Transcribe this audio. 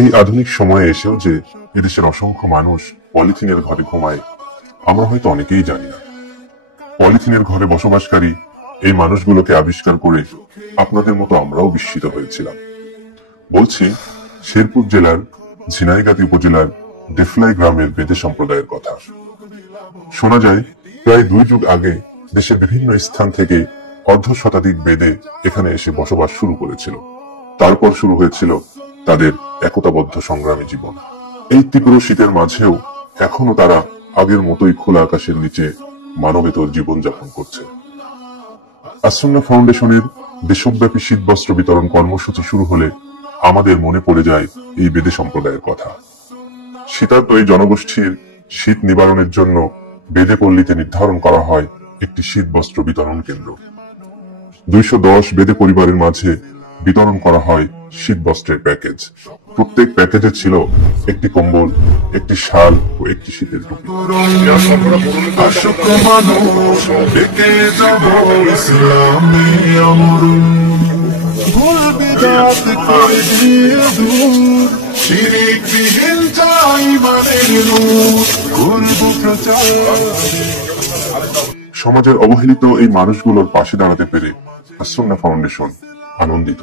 এই আধুনিক সময়ে এসেও যে এদেশের অসংখ্য মানুষ পলিথিনের ঘরে ঘুমায়, আমরা হয়তো অনেকেই জানি না। পলিথিনের ঘরে বসবাসকারী এই মানুষগুলোকে আবিষ্কার করে আপনাদের মতো আমরাও বিস্মিত হয়েছিলাম। বলছি শেরপুর জেলার ঝিনাইগাতি উপজেলার ডেফলাই গ্রামের বেদে সম্প্রদায়ের কথা। শোনা যায় প্রায় 2 যুগ আগে দেশের বিভিন্ন স্থান থেকে অর্ধ শতাধিক বেদে এখানে এসে বসবাস শুরু করেছিল। তারপর শুরু হয়েছিল তাদের একতাবদ্ধ সংগ্রামী জীবন। এই তীব্র শীতের মাঝেও এখনো তারা আগের মতোই খোলা আকাশের নিচে মানবেতর জীবনযাপন করছে। আসুন্নাহ ফাউন্ডেশনের দেশব্যাপী শীত বস্ত্র বিতরণ কর্মসূচি শুরু হলে আমাদের মনে পড়ে যায় এই বেদে সম্প্রদায়ের কথা। শীতার্ত এই জনগোষ্ঠীর শীত নিবারণের জন্য বেদে পল্লীতে নির্ধারণ করা হয় একটি শীত বস্ত্র বিতরণ কেন্দ্র। 210 বেদে পরিবারের মাঝে বিতরণ করা হয় শীত বস্ত্রের প্যাকেজ। প্রত্যেক প্যাকেজে ছিল একটি কম্বল, একটি শাল ও একটি শীতের টুপি। সমাজের অবহেলিত এই মানুষগুলোর পাশে দাঁড়াতে পেরে আসুন্নাহ ফাউন্ডেশন আনন্দিত।